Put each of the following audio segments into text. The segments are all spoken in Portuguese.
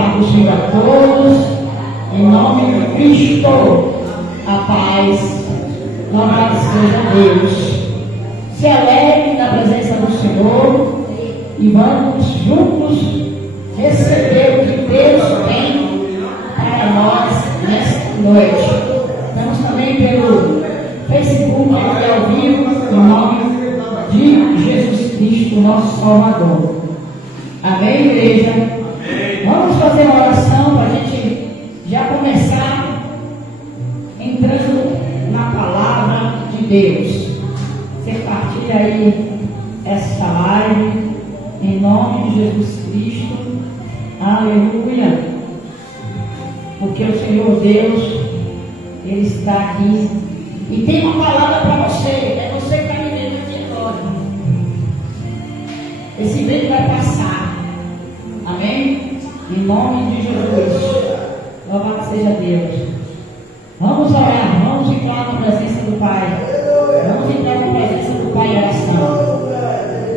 paz do Senhor a todos, em nome de Cristo, a paz, louvado seja Deus. Se alegre na presença do Senhor e vamos juntos receber o que Deus tem para nós nesta noite. Estamos também pelo Facebook aqui ao vivo, em nome de Jesus Cristo, nosso Salvador. Amém, igreja? Amém. Vamos fazer uma oração para a gente já começar entrando na palavra de Deus. Você partilha aí esta live em nome de Jesus Cristo. Aleluia. Porque o Senhor Deus, Ele está aqui e tem uma palavra para você. É você que está me vendo aqui agora. Esse vento vai passar. Amém? Em nome de Jesus. Louvado seja Deus. Vamos orar, vamos entrar na presença do Pai. Vamos entrar na presença do Pai em oração.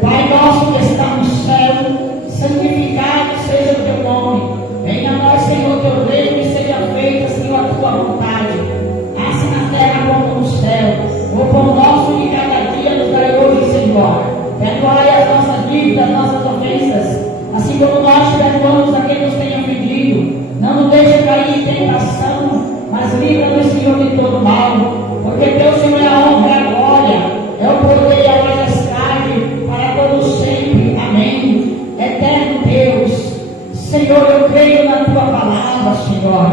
Pai nosso que está no céu, santificado seja o teu nome. Venha a nós, Senhor, teu reino e seja feita, Senhor, a tua vontade. Assim na terra como no céu. O pão nosso de cada dia nos dai hoje, Senhor. Perdoai as nossas dívidas, as nossas ofensas, assim como nós perdoamos a quem nos tem ofendido. Não nos deixe cair em tentação, mas livra-nos, Senhor, de todo mal. Porque teu, Senhor, é a honra e a glória, é o poder e a majestade para todos sempre. Amém. Eterno Deus, Senhor, eu creio na tua palavra, Senhor.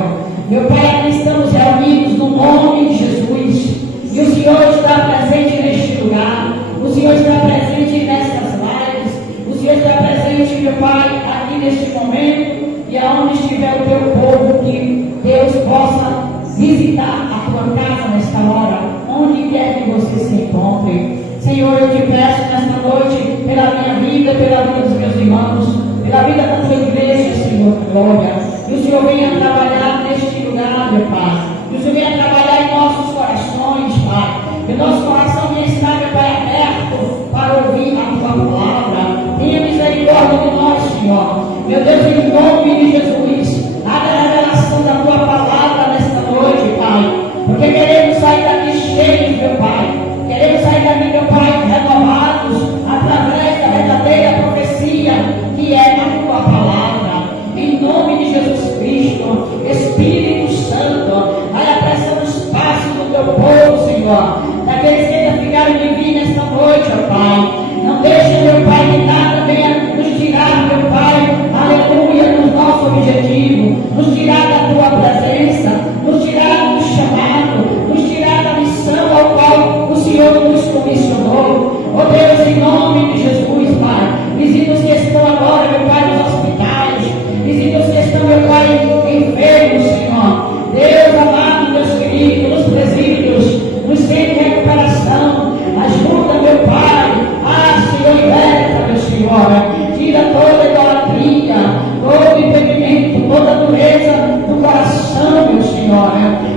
Meu Pai, aqui estamos reunidos no nome de Jesus. E o Senhor está presente neste lugar. O Senhor está presente nessas lives. O Senhor está presente, meu Pai, aqui neste momento. E aonde estiver o teu povo, que Deus possa visitar a tua casa nesta hora, onde quer que você se encontre. Senhor, eu te peço nesta noite, pela minha vida, pela vida dos meus irmãos, pela vida da tua igreja, Senhor, glória. Que o Senhor venha trabalhar neste lugar, meu Pai. Que o Senhor venha trabalhar em nossos corações, Pai. Que o nosso coração venha estar, meu Pai, aberto para ouvir a tua palavra. Tenha misericórdia de nós, Senhor. Meu Deus, em nome de Jesus, haja a revelação da tua palavra nesta noite, Pai. Porque queremos sair daqui cheios, meu Pai. Queremos sair daqui, meu Pai, renovados através da verdadeira profecia que é a tua palavra. Em nome de Jesus Cristo, Espírito Santo, vai apressando os passos do teu povo, Senhor. Daqueles que ainda ficaram de vir nesta noite, ó Pai. Não deixe, meu Pai, que nada venha nos tirar, meu Pai, aleluia, do nosso objetivo, nos tirar da tua presença, nos tirar do chamado, nos tirar da missão ao qual o Senhor nos comissionou. Ó Deus, em nome de Jesus, Pai, visita os que estão agora, meu Pai, nos hospitais, visita os que estão, meu Pai, enfermos, Senhor. Deus amado, Deus querido, nos presídios, nos centros de recuperação, ajuda, meu Pai. Senhor, liberta, meu Senhor, tira toda idolatria, todo impedimento, toda dureza do coração, meu Senhor,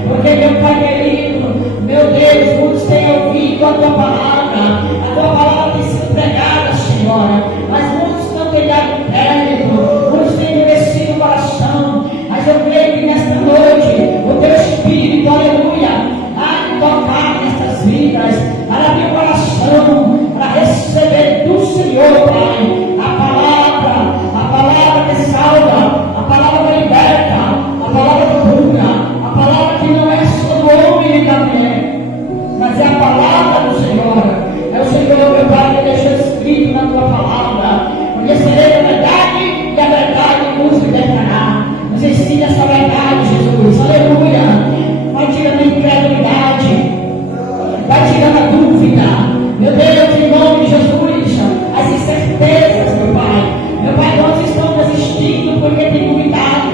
porque, meu Pai querido, meu Deus, muitos têm ouvido a tua palavra tem sido pregada, Senhor, mas muitos não têm dado crédito, muitos têm endurecido o coração, mas eu creio que nesta noite, o teu Espírito, aleluia, há de tocar nestas vidas, para abrir o coração, para receber do Senhor, Pai, a palavra que salva, a palavra que liberta, a palavra que cura, a palavra que não é só do homem e da mulher, mas é a palavra do Senhor. É o Senhor, meu Pai, que deixou escrito na tua palavra. Conhecereis a verdade e a verdade nos libertará. Nos ensina essa verdade, Jesus. Aleluia. Vai tirando a incredulidade, vai tirando a dúvida. Meu Deus, em nome de Jesus, as incertezas, meu Pai. Meu Pai, nós estamos desistindo porque tem duvidado.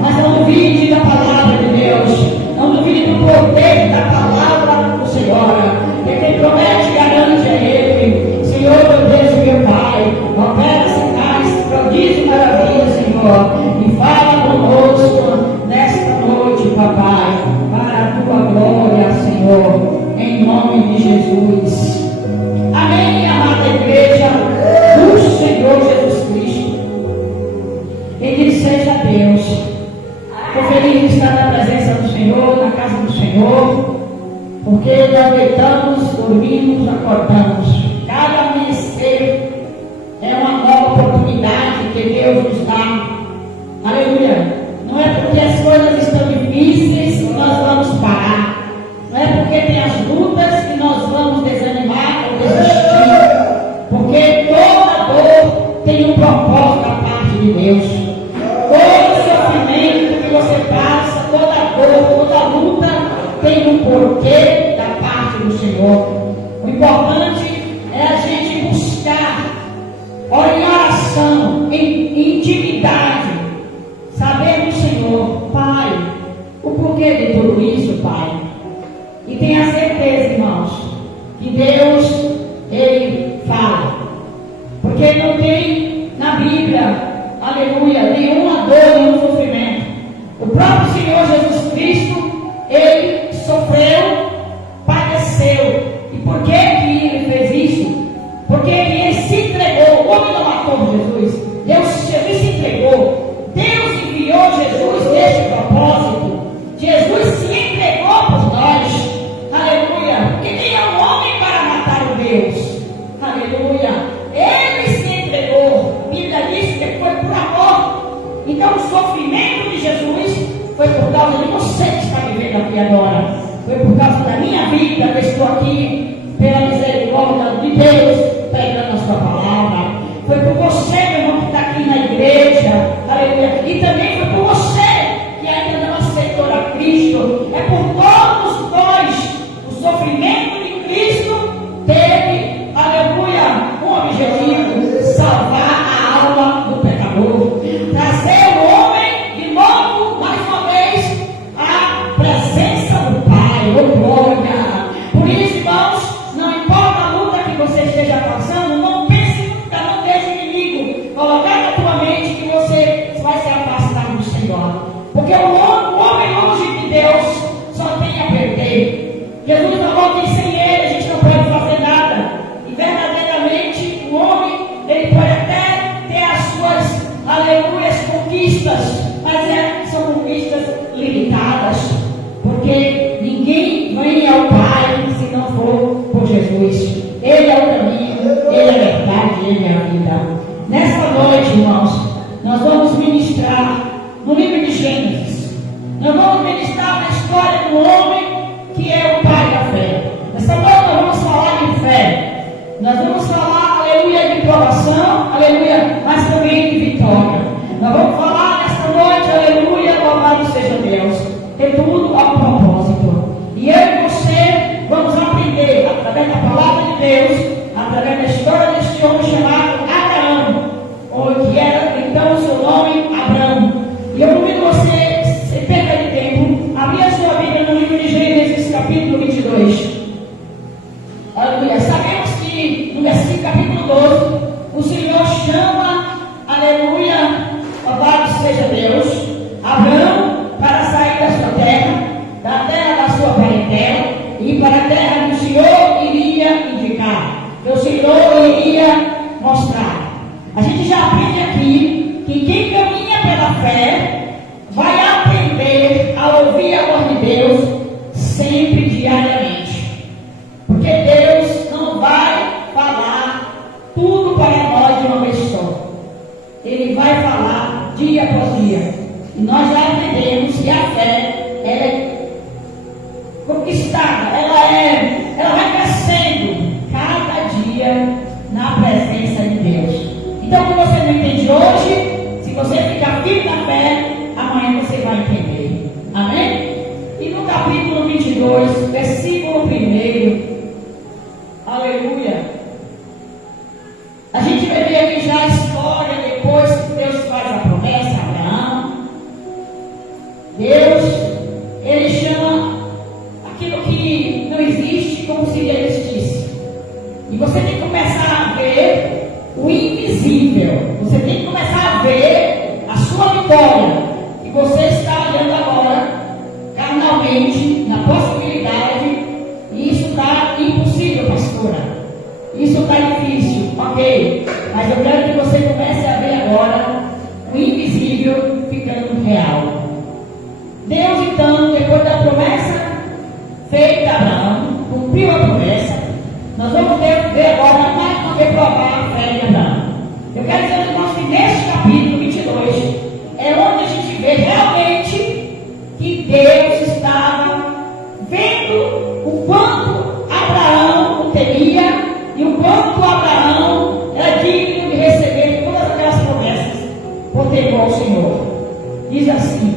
Mas não duvide da palavra de Deus. Não duvide do poder da palavra do Senhor. Porque quem promete, garante a Ele. Senhor, meu Deus e meu Pai, opera sinais, prodígios e maravilhas, Senhor. E fala conosco nesta noite, papai, para a tua glória, Senhor. Em nome de Jesus. Amém, amada igreja do Senhor Jesus Cristo. Senhor, porque nós deitamos, dormimos, acordamos. Cada amanhecer é uma nova oportunidade que Deus nos dá. Aleluia. Não é porque as coisas estão difíceis que nós vamos parar. Não é porque tem as lutas que nós vamos desanimar ou desistir. Porque toda dor tem um propósito da parte de Deus. Todo sofrimento que você passa, toda dor, toda luta tem um porquê da parte do Senhor. O importante é a gente buscar, orar em oração, em intimidade, saber do Senhor, Pai, o porquê de tudo isso, Pai. E tenha certeza, irmãos, que Deus, Ele fala. Porque não tem na Bíblia, aleluia, nenhuma dor, nenhum sofrimento. O próprio Senhor Jesus Cristo, Ele sofreu, padeceu. E por que Ele fez isso? Porque Ele se entregou. O homem não matou Jesus. Jesus se entregou. Deus enviou Jesus neste propósito. Jesus se entregou por nós. Aleluia. Porque nem é um homem para matar o Deus. Aleluia. Ele se entregou. A Bíblia diz que foi por amor. Então o sofrimento de Jesus foi por causa de você que está vivendo aqui agora. Foi por causa da minha vida que eu estou aqui pela misericórdia de Deus pregando a sua palavra. Foi por você, meu irmão, que está aqui na igreja. Aleluia. E também foi por você que ainda não aceitou a Cristo. É por todos nós. O sofrimento de Cristo teve, aleluia, um objetivo: salvar a alma do pecador, trazer o homem de novo, mais uma vez, à presença do Pai. Oh, glória! Por isso, irmãos, não importa a luta que você esteja passando, não pense nunca, não deixe inimigo colocar na tua mente que você vai se afastar do Senhor. Porque o homem longe de Deus só tem a perder. Jesus falou que sem Ele a gente não pode fazer nada. E verdadeiramente o homem, ele pode até ter as suas, aleluia, conquistas, mas são conquistas limitadas. Porque ninguém vem ao Pai se não for por Jesus. Ele é o caminho, Ele é a verdade, Ele é a vida. Nesta noite, irmãos, nós vamos ministrar no livro de Gênesis. Nós vamos ministrar na história do homem que é o pai da fé. Nesta noite nós vamos falar de fé. Nós vamos falar, aleluia, de provação, aleluia, mas também de vitória. Nós vamos falar nesta noite, aleluia, louvado seja Deus. Tem tudo ao propósito. E eu e você vamos aprender, através da palavra de Deus, através da história deste homem chamado Abraão, que era então o seu nome, Abraão. E eu convido você, sem perda de tempo, abrir a sua Bíblia no livro de Gênesis, capítulo 22. Aleluia. Sabemos que no versículo capítulo 12, o Senhor chama, aleluia, louvado seja Deus, Abraão para sair da sua terra, da terra da sua parentela, e para a terra que o Senhor iria indicar, que o Senhor iria mostrar. A gente já aprende aqui que quem caminha pela fé vai aprender a ouvir a voz de Deus sempre, diariamente. Porque Deus não vai falar tudo para nós de uma vez só. Ele vai falar dia após dia. E nós já aprendemos que a fé, ela é conquistada, ela vai crescendo cada dia na presença de Deus. Então, o que você não entende hoje, se você ficar firme na fé, amanhã você vai entender. Amém? E no capítulo 22, versículo 1, aleluia, a gente vai ver aqui já a história depois que Deus faz a promessa a Abraão. Deus, Ele chama aquilo que não existe como se ele existisse. E você tem que começar a ver o invisível. Você tem que começar a ver a sua vitória. E você está olhando agora, carnalmente, na possibilidade. E isso está impossível, pastora. Isso está difícil, ok. Mas eu quero que você comece a ver agora o invisível ficando real. Deus, então, depois da promessa diz assim: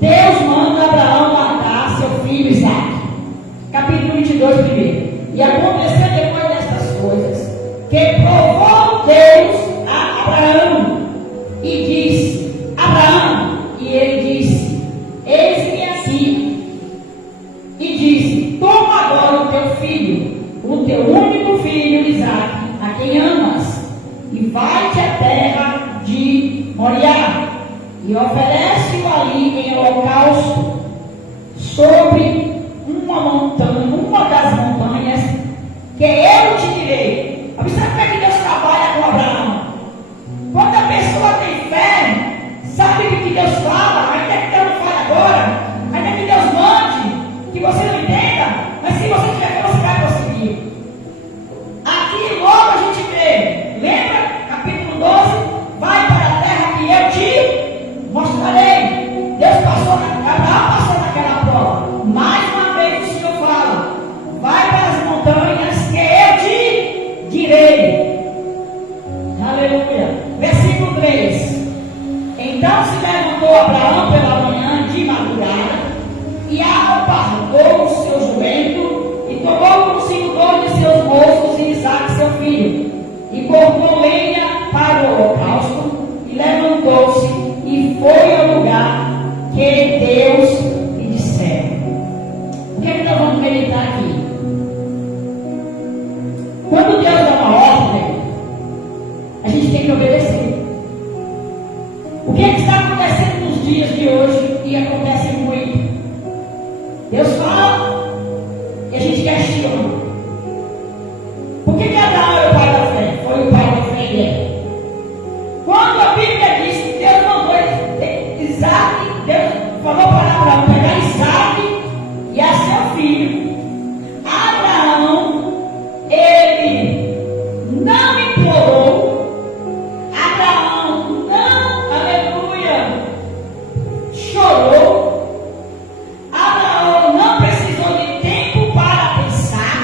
Deus manda Abraão matar seu filho Isaque. Capítulo 22, primeiro. E aconteceu depois destas coisas, que provou Deus a Abraão e disse: Abraão, e ele disse: eis-me aqui. E disse: toma agora o teu filho, o teu único filho Isaque, a quem amas, e vai-te à terra de Moriá, e oferece-o ali em holocausto sobre uma montanha, uma das montanhas que eu te direi. Observe como é que Deus trabalha com Abraão. Quando a pessoa tem fé, sabe o que Deus fala, ainda que Deus não fale agora, ainda que Deus mande, que você não entenda, mas se você tiver fé, você vai conseguir. Aqui logo a gente vê, lembra? Capítulo 12, vai para a terra que eu te mostrarei. Deus passou, Abraão passou naquela prova. Mais uma vez o Senhor fala: vai para as montanhas que eu te direi. Aleluia. Versículo 3. Então se levantou Abraão pela manhã de madrugada, e apartou o seu jumento, e tomou consigo 2 de seus moços e Isaque seu filho, e cortou lenha para o holocausto, e levantou-se e foi ao lugar que Deus lhe dissera. O que é que nós vamos meditar aqui? Quando Deus dá uma ordem, a gente tem que obedecer. O que é que está acontecendo nos dias de hoje e acontece muito? Deus fala e a gente questiona. Por que Abraão é o pai da fé? Foi o pai da fé e é. Quando a Bíblia diz que Deus mandou Isaque, Deus falou para Abraão pegar Isaque e a seu filho. Abraão, ele não implorou. Abraão não, aleluia, chorou. Abraão não precisou de tempo para pensar.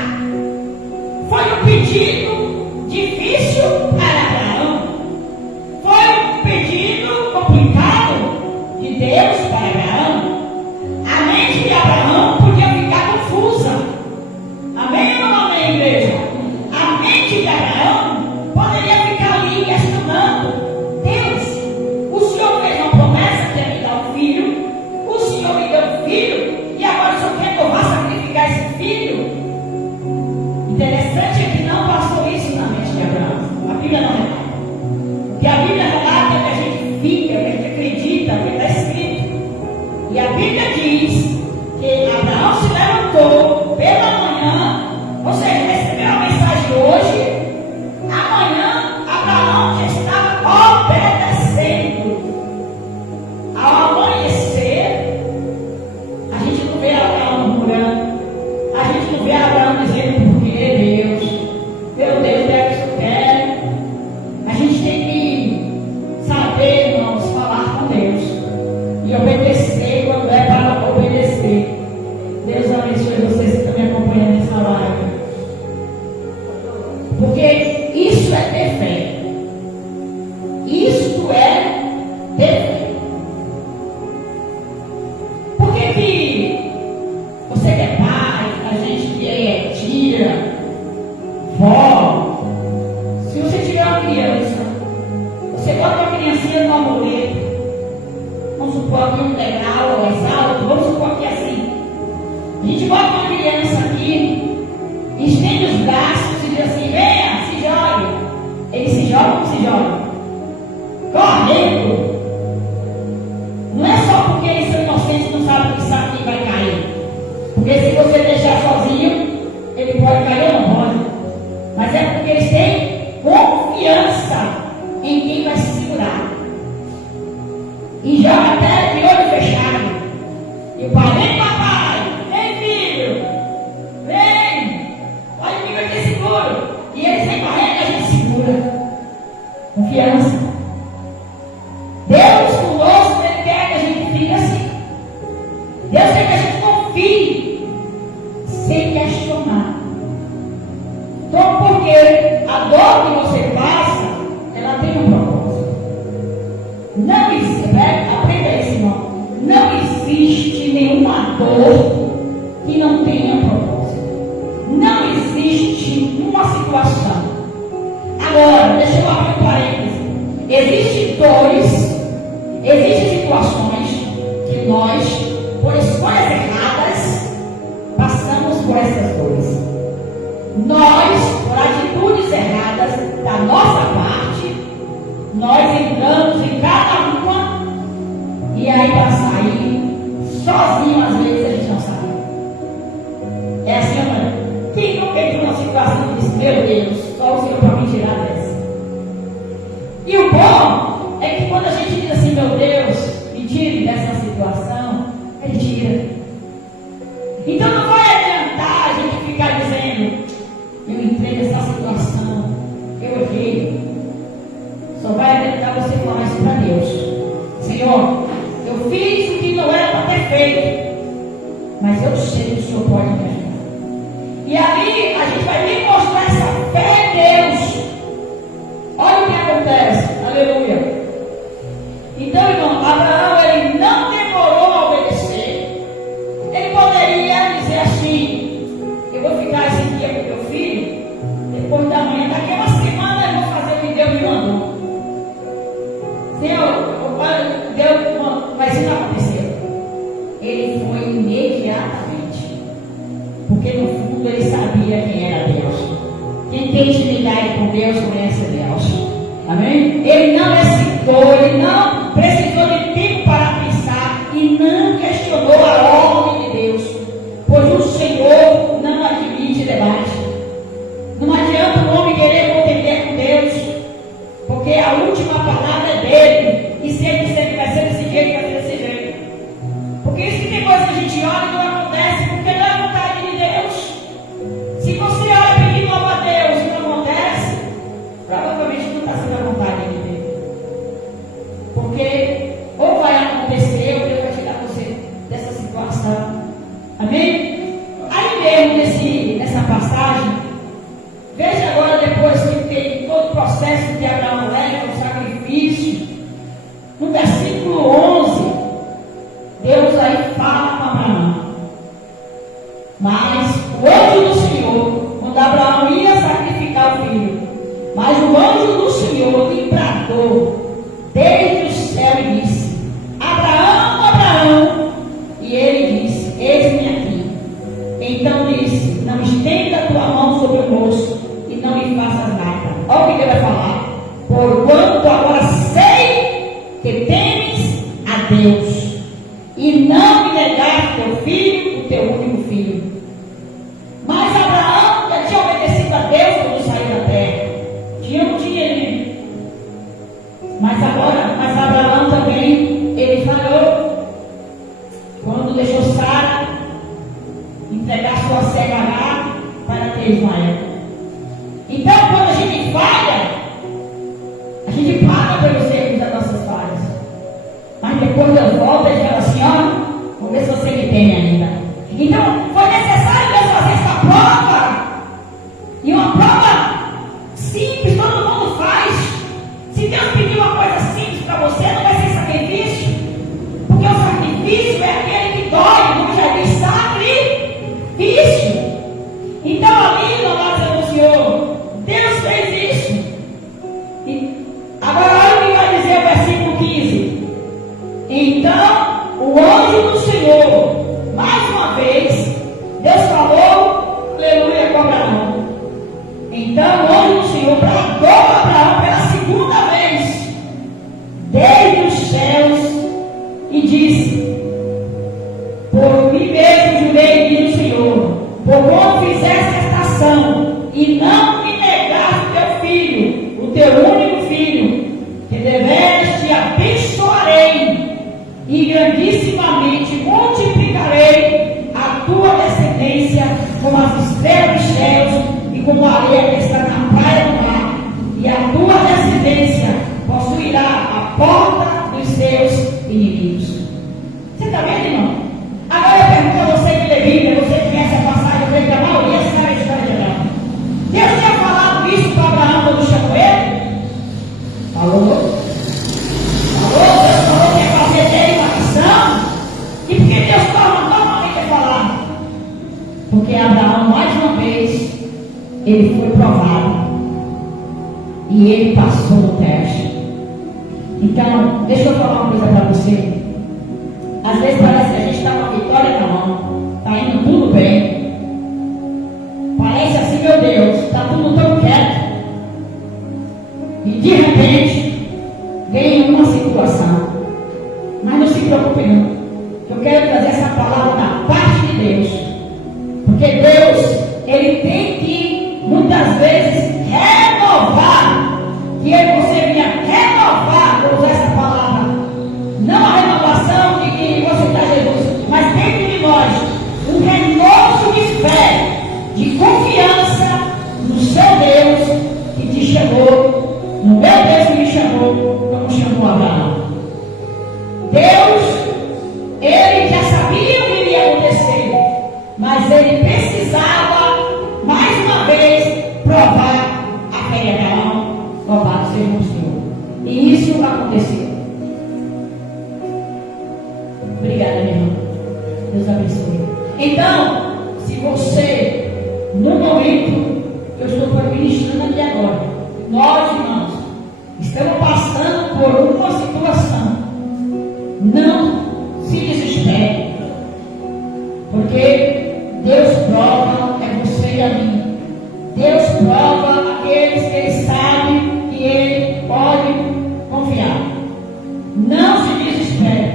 Foi um pedido difícil para Abraão. Foi um pedido complicado de Deus para Abraão. A mente de Abraão podia ficar confusa. Amém ou não amém, igreja? A mente de Abraão poderia ficar ali questionando: Deus, o Senhor fez uma promessa que ia me dar um filho, o Senhor me deu um filho, e agora o Senhor quer que eu vá sacrificar esse filho? Interessante é que não passou isso na mente de Abraão. A Bíblia não relata. O que a Bíblia relata é que a gente fica, que a gente acredita, o que está escrito. E a Bíblia diz que Abraão se levantou pela manhã, ou seja, recebeu a mensagem hoje. Amanhã, Abraão já estava obedecendo. Ao amanhecer, a gente não vê Abraão murmurando, a gente não vê Abraão dizendo: por que Deus? Meu Deus, é o que o Senhor quer. A gente tem que saber, irmãos, falar com Deus e obedecer quando é para obedecer. Deus abençoe vocês que estão me acompanhando nessa live. Porque isso é ter fé. Isto é ter fé. Por que você que é pai, a gente que é tia, vó, se você tiver uma criança, você bota uma criancinha numa muleta, vamos supor aqui um degrau mais alto, vamos supor aqui assim. A gente bota uma criança aqui, estende os braços e diz assim: venha, se jogue. Ele se joga ou não se joga? Correndo. Não é só porque eles são inocentes e não sabem que sabe que vai cair. Porque se você deixar sozinho, ele pode cair ou não pode. Mas é porque eles têm confiança em quem vai se segurar. E joga até de olho fechado. E o pai: vem papai, vem filho, vem, olha que vai ter seguro. E eles vêm correndo e a gente segura. Confiança. Deus conosco, Ele quer que a gente fique assim. Deus quer que a gente confie sem questionar. Então, porque a dor que você passa, ela tem um propósito. Não isso, né? dor que não tenha propósito. Não existe uma situação. Agora, deixa eu abrir um parênteses. Existem dores, existem situações que nós, por escolhas erradas, passamos por essas dores. Nós, por atitudes erradas da nossa parte, nós entramos em cada uma, e aí para sair, sozinho às vezes a gente não sabe. É assim, mãe. Quem nunca entrou numa situação e disse, meu Deus, só o Senhor para me tirar dessa? E o bom é que quando a gente diz assim, meu Deus, me tire dessa situação, Ele tira. Então não vai adiantar a gente ficar dizendo, eu entrei nessa situação, eu errei. Só vai adiantar você falar isso para Deus. Senhor, eu fiz o que não era para ter feito, mas eu sei que o Senhor pode me ajudar. E ali a gente vai vir mostrar essa fé em Deus. Olha o que acontece, aleluia. Então, irmão, Abraão, ele não demorou a obedecer. Ele poderia dizer assim, eu vou ficar esse dia com meu filho, depois da manhã, daqui a uma semana eu vou fazer o que Deus me mandou. Senhor, Deus, mas isso não aconteceu. Ele foi imediatamente, porque no fundo ele sabia quem era Deus. Quem tem intimidade com Deus conhece Deus. Amém? Ele não hesitou, ele não precisou de tempo para pensar e não questionou a ordem de Deus, pois o Senhor não admite debate. Não adianta o homem querer contender com Deus, porque a última palavra é dele, e se ele disser que vai ser desse jeito, vai ser desse jeito. Porque isso que tem coisa que a gente olha e não acontece, porque não é vontade de Deus. Se você olha pedindo algo a Deus e não acontece, provavelmente não está sendo a vontade de Deus. Porque ou vai acontecer, ou Deus vai tirar você dessa situação. Amém? Aí mesmo nessa passagem, veja agora, depois que tem todo o processo de Abraão leva o sacrifício, no versículo 11, Deus aí fala com Abraão. Mas o anjo do Senhor, quando Abraão ia sacrificar o filho, mas o anjo do Senhor lhe bradou desde o céu e disse, Abraão, Abraão. E ele disse, eis-me aqui. Então disse, não estenda a tua mão sobre o moço e não lhe faças nada. Olha o que ele vai falar. Porquanto agora sei que temes a Deus e não me negaste teu filho, o teu único filho. Mas Abraão já tinha obedecido a Deus quando saiu da terra. Tinha ou não tinha ele? Mas Abraão também, ele falhou quando deixou Sara entregar sua cega Agar para ter Ismael. Então, quando a gente falha, a gente paga pelos erros das nossas falhas. Mas depois Deus volta e fala assim, ó, vamos ver se você me teme ainda. Então, foi necessário Deus fazer essa prova. E uma prova simples, todo mundo faz. Se Deus pedir uma coisa simples para você, não vai ser sacrifício. Porque o sacrifício é aquele que dói, como já diz, sacrifício. Então, ali, no nosso do Senhor, Deus fez isso. E agora, olha o que vai dizer o versículo 15. Então, o anjo do Senhor, mais uma vez, Deus falou, aleluia, com Abraão. Então, o anjo do Senhor bradou a Abraão pela segunda vez, desde os céus, e disse, por mim mesmo jurei, diz o Senhor, por quando fizeste esta ação, e não me negaste teu filho, o teu único filho, que deveras te abençoarei, e grandissimamente multiplicarei a tua descendência como as estrelas dos céus e como a areia que está na praia do mar, e a tua descendência possuirá a porta dos seus inimigos. Você está vendo, irmão? Agora eu pergunto a você que lê Bíblia, você que conhece a passagem, eu creio que a maioria sabe a história de Abraão. Deus tinha falado isso para Abraão quando chamou ele? Falou? Deus falou que ia fazer dele uma missão. E porque Deus fala normalmente ele foi provado e ele passou no teste. Então, deixa eu falar uma coisa para você. Às vezes parece que a gente está com a vitória na mão, está indo tudo bem. Parece assim, meu Deus, está tudo tão quieto. E de repente, vem uma situação. Mas não se preocupe não. Eu quero trazer essa palavra da parte de Deus. Porque Deus, Ele tem que, muitas vezes, renovar. Que você venha renovar, vou usar essa palavra. Não a renovação de que você está Jesus, mas dentro de nós, um renovo de fé, de confiança no seu Deus que te chamou, no meu Deus que me chamou, como chamou Abraão. Deus, Ele já sabia o que iria acontecer, mas Ele precisava, mais uma vez, provar a fé de Abraão. Louvado seja o Senhor. E isso aconteceu. Obrigada, minha irmã. Deus abençoe. Então, se você, no momento que eu estou ministrando aqui agora, nós, irmãos, estamos passando por uma situação, não se desespere, porque Deus prova é você e a mim. Deus prova aqueles que Ele sabe que Ele pode confiar. Não se desespere.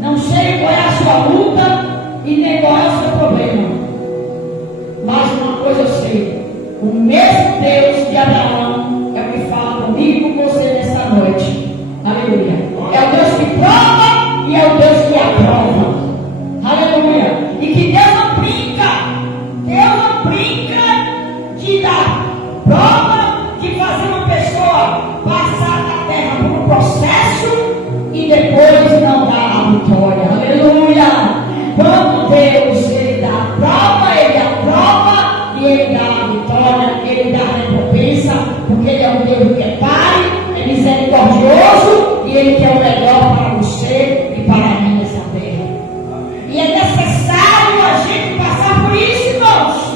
Não sei qual é a sua luta e nem qual é o seu problema. Mas uma coisa eu sei: o mesmo Deus de Abraão é o que fala comigo e com você nessa noite. Aleluia. É o Deus que prova e é o Deus que aprova. Aleluia. E que Deus não brinca de dar prova, de fazer uma pessoa passar na terra por um processo e depois não dar a vitória. Aleluia. Quando Deus, Ele dá a prova, Ele aprova e Ele dá a vitória, Ele dá a recompensa, porque Ele é um Deus que é Pai, é misericordioso e Ele quer o melhor para você e para mim nessa terra. E é necessário a gente passar por isso, irmãos.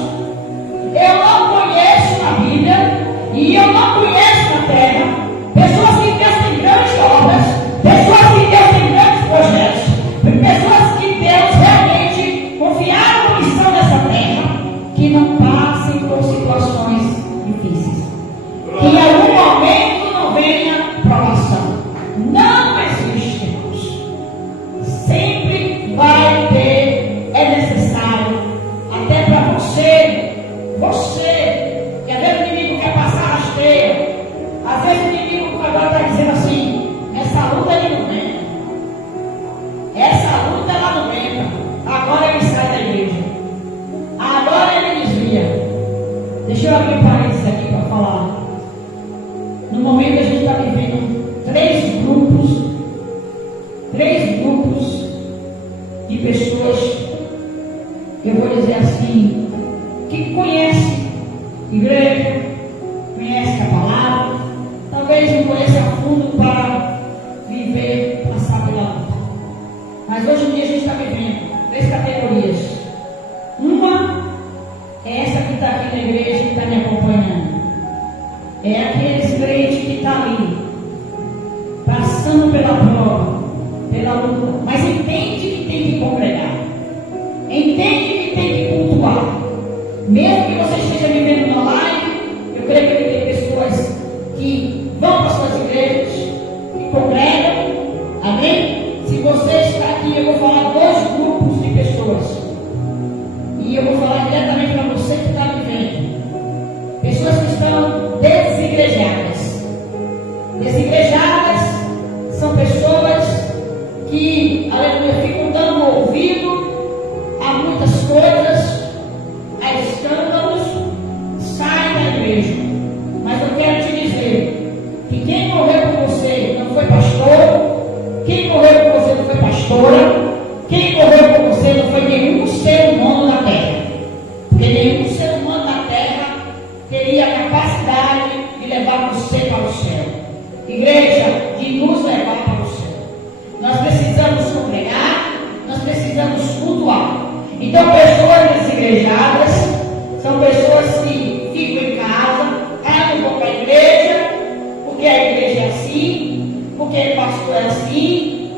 Eu não conheço na Bíblia e eu não conheço na terra pessoas que Deus tem grandes obras, pessoas que Deus tem grandes projetos, pessoas que Deus realmente confiaram a missão dessa terra, que não passem por situações difíceis, que em algum momento não venha provação. Não existe, irmãos. Sempre vai ter, é necessário, até para você, que às vezes o inimigo quer passar rasteira, às vezes o inimigo agora está dizendo assim: essa luta ele não aguenta, essa luta ela não aguenta, agora ele sai da igreja, agora ele desvia. Deixa eu abrir um parênteses aqui para falar. No momento a gente está vivendo três grupos de pessoas, eu vou dizer assim, que conhecem igreja, conhecem a palavra, talvez não conheçam a fundo para viver, passar pela luta. Mas hoje em dia a gente está vivendo três categorias. Uma é essa que está aqui na igreja e está me acompanhando. É aqueles crentes que estão ali, passando pela prova, pela luta, mas entende que tem que congregar, entende que tem que cultuar. Mesmo que você esteja vivendo na live, eu creio que tem pessoas que vão para suas igrejas, que congregam, amém? Se você está aqui, eu vou falar dois grupos de pessoas, e eu vou falar diretamente para você que está vivendo. Pessoas que estão desigrejadas. Desigrejadas são pessoas que, aleluia, ficam dando ouvido a muitas coisas, a escândalos, saem da igreja. Mas eu quero te dizer que quem morreu por você não foi pastor, quem morreu por você não foi pastora, quem dizer, pastor, é assim,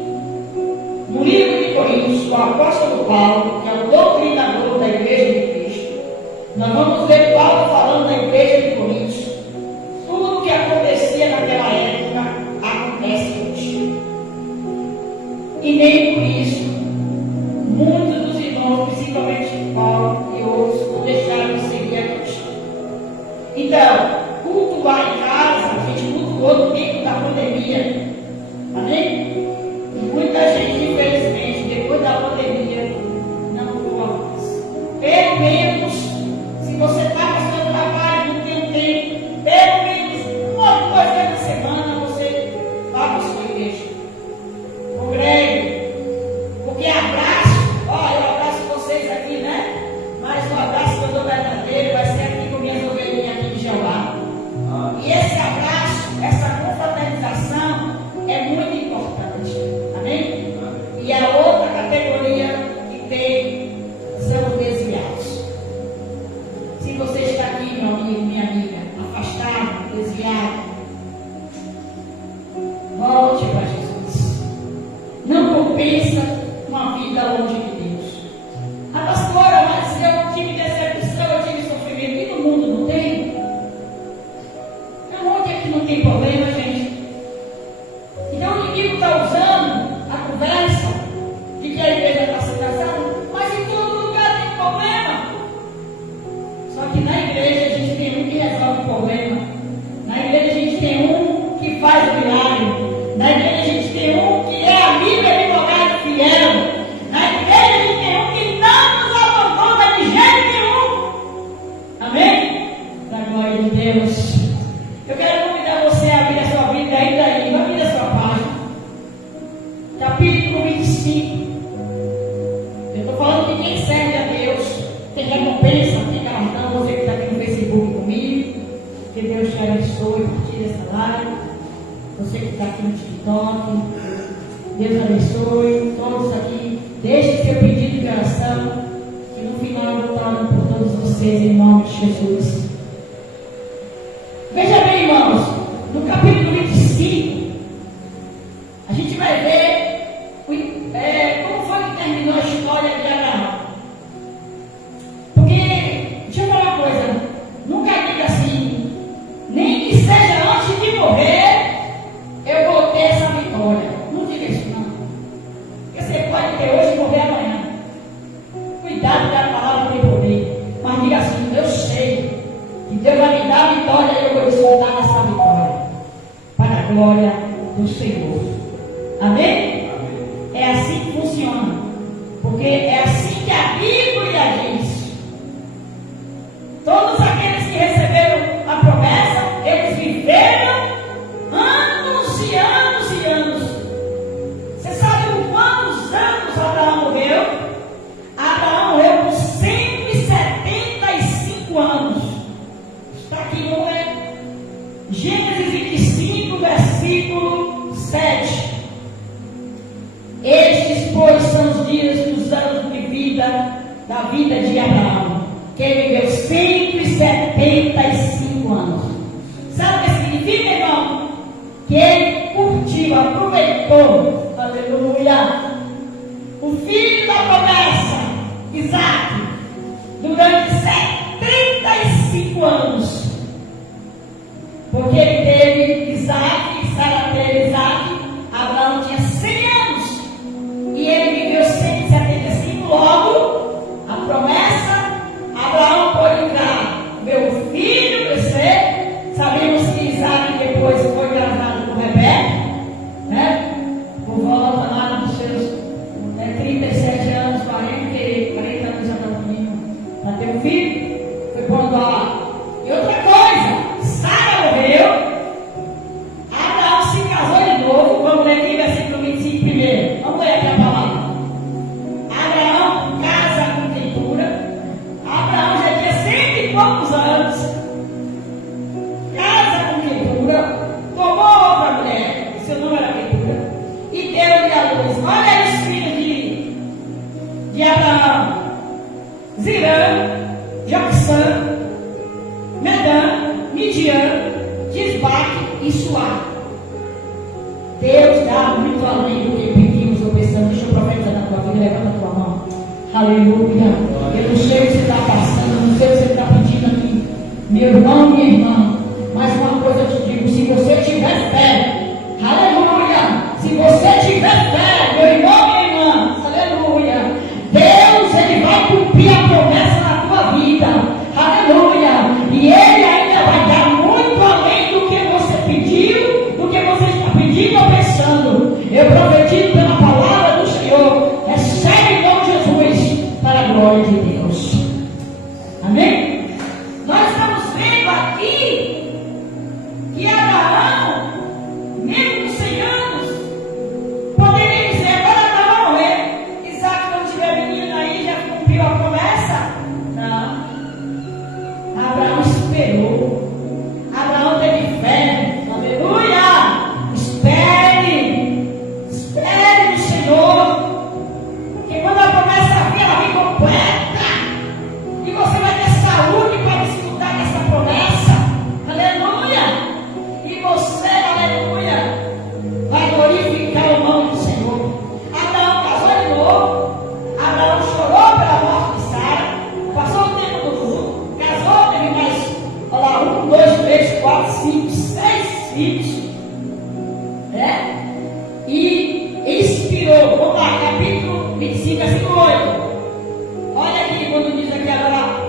no livro de Coríntios, o apóstolo Paulo, que é o doutrinador da igreja de Cristo, nós vamos ver Paulo falando da igreja de Coríntios. Tudo o que acontecia naquela época acontece hoje. E nem por isso, muitos dos irmãos, principalmente Paulo e outros, não deixaram de seguir a Cristo. Então, cultuar em casa, a gente cultuou no tempo da pandemia. Amém? E muita gente, infelizmente, depois da pandemia, não cultua mais. Pelo menos, se você está com seu trabalho, não tem tempo, pelo menos uma ou duas vezes na semana você vá para a sua igreja. Congregue. Porque abraço, ó, eu abraço vocês aqui, né? Mas o abraço que eu dou verdadeiro vai ser aqui com minhas ovelhinhas aqui de Jeová. E esse abraço, essa confraternização é muito importante. Amém? E a outra categoria que tem são os desviados. Se você está aqui, meu amigo, minha amiga, afastado, desviado, volte para Jesus. Não compensa uma vida longe de Deus. A pastora, mas eu tive decepção, eu tive sofrimento. E no mundo não tem? Onde é que não tem problema, gente? Então o inimigo está usando a conversa de que a igreja está se casando, mas em todo lugar tem problema. Só que na igreja a gente tem um que resolve o problema. Na igreja a gente tem um que faz o milagre. Na igreja a gente tem um que é amigo e advogado fiel. Na igreja a gente tem um que não nos abandona de jeito nenhum. Amém? Da glória de Deus. Eu quero convidar você a abrir a sua Bíblia ainda aí, vai abrir a sua página. Capítulo 25. Eu estou falando que quem serve a Deus tem recompensa, tem galardão. Você que está aqui no Facebook comigo, que Deus te abençoe, partilhe essa live. Você que está aqui no TikTok, Deus abençoe. Todos aqui, deixe seu pedido de oração, que no final eu vou estar orando por todos vocês em nome de Jesus. Veja bem, irmãos, no capítulo 25, a gente vai ver como foi que terminou a história de Abraão. Porque, deixa eu falar uma coisa, nunca diga assim, nem que seja antes de morrer, eu vou ter essa vitória. Não diga isso não. Porque você pode ter hoje e morrer amanhã. Cuidado da palavra que tem poder. Mas diga assim, eu sei que Deus vai me dar a vitória e eu vou desfrutar dessa vitória. Para a glória do Senhor. Amém? É assim que funciona. Porque é assim que a Bíblia diz. Todos aqueles que receberam a promessa, eles viveram anos e anos e anos. Você sabe por quantos anos Abraão morreu? Abraão morreu com 175 anos. Está aqui, não é? Gênesis 25, versículo 7. Estes, pois, são os dias dos anos de vida, da vida de Abraão, que ele viveu 175 anos. Sabe o que significa, irmão? Que ele curtiu, aproveitou, aleluia, o filho da promessa, Isaac, durante 75 anos. Porque ele teve Isaac, Sara teve Isaac, Abraão tinha 100 anos. E ele viveu 175, logo, a promessa, Abraão pôde entrar, ver o filho crescer. Sabemos que Isaac depois foi casado com Rebeca, né? Por volta lá dos seus 37 anos, 40 anos já está comigo, para ter um filho, foi pondo lá. E outra coisa, Sara morreu, Abraão se casou de novo. Vamos ler aqui versículo 25 primeiro. Vamos ler aqui a palavra. Abraão casa com Ketura. Abraão já tinha 100 e poucos anos. Casa com Ketura. Tomou outra mulher, seu nome era Ketura, e deu-lhe a luz. Olha aí os filhos de Abraão: Zirã, Joxã, Medã, Midian, Disbaque e Suá. Deus dá muito além do que pedimos ou pensamos. Deixa eu profetizar na tua vida, levanta a tua mão. Aleluia. Eu não sei o que você está passando, eu não sei o que você está pedindo aqui. Meu irmão, minha irmã, mas uma coisa eu te digo, se você tiver fé, aleluia, se você tiver fé, meu irmão, minha irmã, aleluia, Deus, Ele vai cumprir a promessa na tua vida, aleluia, e Ele ainda vai dar muito além do que você pediu, do que você está pedindo ou pensando. Eu profetizo pela palavra do Senhor, recebe em nome de Jesus, para a glória de Deus. Amém? Nós estamos vendo aqui que Abraão, mesmo com 100 anos, poderia dizer: agora Abraão vai morrer. Isaac, quando tiver menino aí, já cumpriu a promessa? Não. Abraão esperou. Abraão teve fé. Aleluia! Espere. Espere no Senhor. Porque quando a promessa vir, ela vem completa. E você vai ter saúde para desfrutar dessa promessa. Aleluia! E você, aleluia, vai glorificar o nome do Senhor. Abraão casou de novo. Abraão chorou pela morte de Sara. Passou o tempo do luto. Casou, teve mais, olha lá, 1, 2, 3, 4, 5, 6 filhos. E inspirou. Vamos lá, capítulo 25, versículo 8. Olha aqui quando diz aqui agora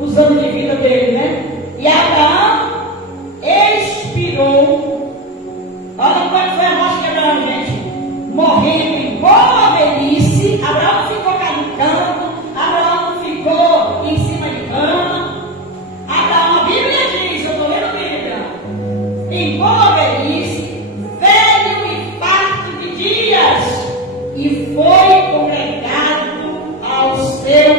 os anos de vida dele, né? E Abraão expirou. Olha qual foi a morte de Abraão, gente. Morrendo em boa velhice. Abraão não ficou caducando. Abraão não ficou em cima de cama. Abraão, a Bíblia diz, eu estou lendo a Bíblia, em boa velhice, velho e farto de dias, e foi congregado ao seu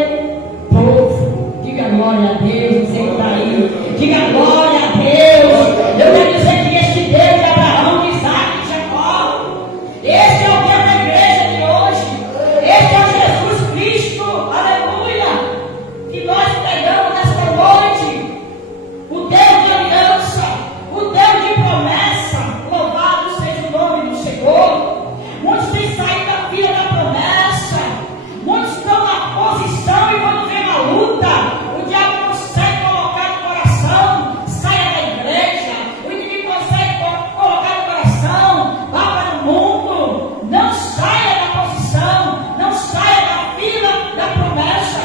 povo. Diga glória a Deus, você que está aí. Diga glória a Deus. Eu quero dizer que este Deus de Abraão, de Isaac e de Jacó, este é o Deus da igreja de hoje. Este é o Jesus Cristo, aleluia, que nós pregamos nesta noite. O Deus de aliança, o Deus de promessa. Louvado seja o nome do Senhor. Muitos têm saído da fila da promessa. Muitos estão na posição e quando vem a luta, o diabo consegue colocar no coração: saia da igreja. O inimigo consegue colocar no coração: vá para o mundo. Não saia da posição, não saia da fila da promessa.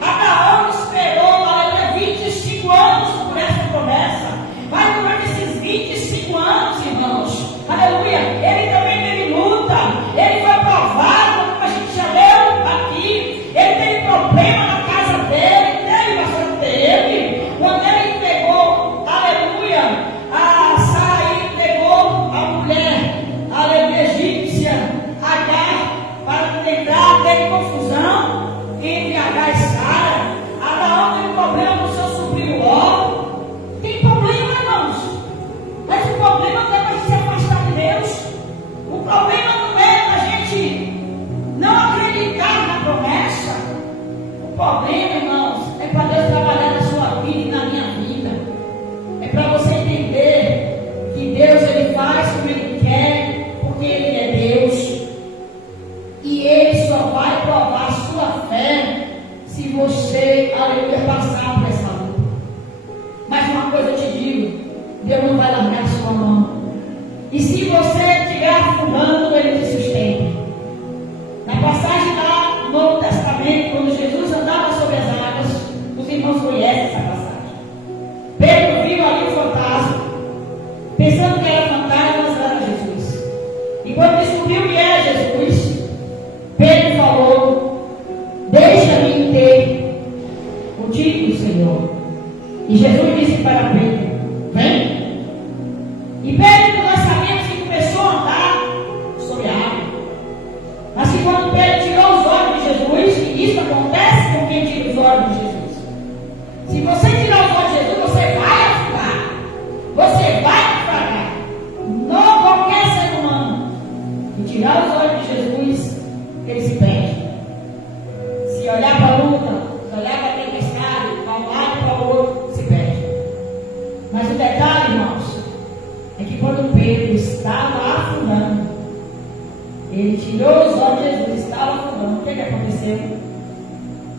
Abraão esperou, aleluia, 25 anos por essa promessa. Mas durante esses 25 anos, irmãos, aleluia, ele também teve luta. Ele foi provado, como a gente já leu aqui. Ele teve problema na casa dele, teve. Quando ele entregou, aleluia, a Sara, entregou a mulher, aleluia, egípcia, Agar, para tentar ter confusão entre Agar e Sara. Abraão teve problema com seu sobrinho Ló. Tem problema, irmãos. Mas o problema não é para a gente se afastar de Deus. O problema não é para a gente não acreditar na promessa. O problema, irmãos, é para Deus trabalhar na sua vida e na minha vida. É para você entender que Deus, Ele faz como Ele quer, porque Ele é Deus. E Ele só vai provar a sua fé se você, aleluia, passar por essa luta. Mas uma coisa eu te digo: Deus não vai largar a sua mão. E se você estiver afundando, Ele te sustenta. Na passagem lá no Novo Testamento, quando Jesus andava sobre as águas, os irmãos conhecem essa passagem. Pedro viu ali o fantasma, pensando que era fantasma, mas era Jesus. E quando descobriu que era Jesus, Pedro falou: deixa-me ter contigo, Senhor. E Jesus disse para Pedro: vem. E Pedro, nós sabemos que começou a andar sobre a água. Mas que quando Pedro tirou os olhos de Jesus, e isso acontece com quem tira os olhos de Jesus. Se você tirar os olhos de Jesus, você vai afundar. Você vai naufragar. Não qualquer ser humano que tirar os olhos de Jesus, ele se perde. Se olhar para a luta, se olhar para a tempestade, para um lado e para o outro, se perde. Mas o detalhe, irmãos, é que quando Pedro estava afundando, Ele tirou os olhos de Jesus, estava afundando. O que aconteceu?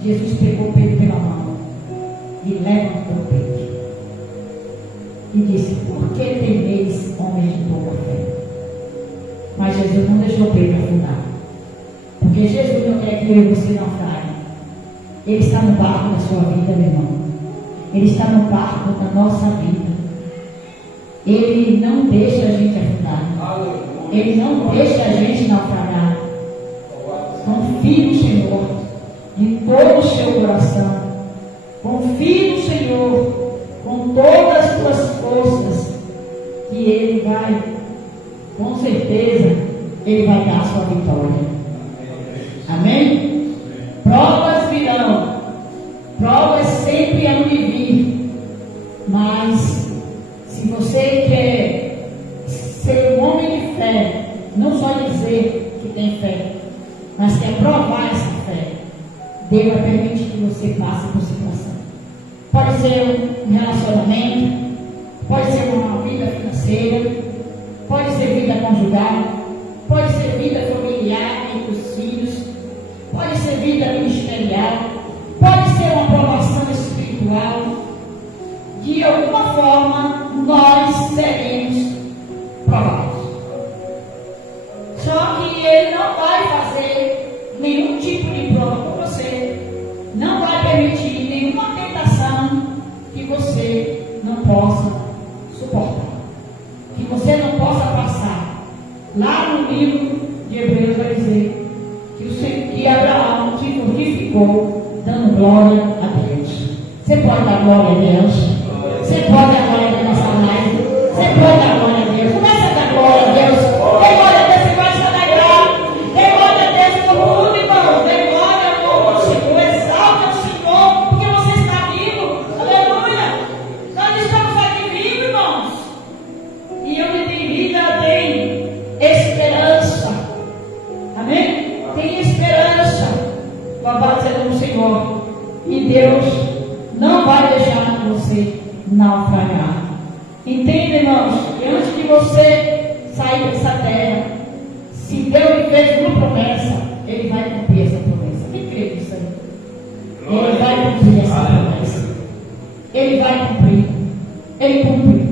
Jesus pegou Pedro pela mão e levantou Pedro. E disse: por que temeis, homens de pouca fé? Mas Jesus não deixou Pedro afundar. Porque Jesus não quer que eu e você naufrague. Ele está no barco da sua vida, meu irmão. Ele está no barco da nossa vida. Ele não deixa a gente afundar. Ele não deixa a gente naufragar. Confie no Senhor de todo o seu coração. Confie no Senhor com todas as tuas forças, que Ele vai, com certeza, Ele vai dar a sua vitória. Amém? Provas virão. Provas sempre hão de vir. Mas, se você quer ser um homem de fé, não só dizer que tem fé, mas quer provar essa fé, Deus vai permitir que você passe por situação. Pode ser um relacionamento, pode ser uma vida financeira, pode ser vida conjugal, pode ser vida familiar entre os filhos, pode ser vida ministerial, pode ser uma provação espiritual. De alguma forma, nós seremos provados. Só que Ele não vai fazer nenhum tipo de prova com você. Não vai permitir nenhuma tentação que você não possa suportar. Que você não possa passar. Lá no livro de Hebreus vai dizer que Abraão se fortificou dando glória a Deus. Você pode dar glória a Deus? Você pode dar glória a Deus nessa live? Você pode dar glória a Deus? Começa a dar glória a Deus. Dê glória a Deus, você vai se alegrar. Dê glória a Deus no mundo, irmão. Dê glória ao Senhor. Exalte ao Senhor, porque você está vivo. Aleluia. Nós estamos aqui vivos, irmãos. E onde tem vida, tem esperança. Amém? Tem esperança. Louvado seja o Senhor. E Deus não vai deixar você naufragar. Entenda, irmãos, que antes de você sair dessa terra, se Deus lhe fez uma promessa, Ele vai cumprir essa promessa. Quem crê nisso aí? Ele vai cumprir essa promessa. Ele vai cumprir. Ele cumpriu.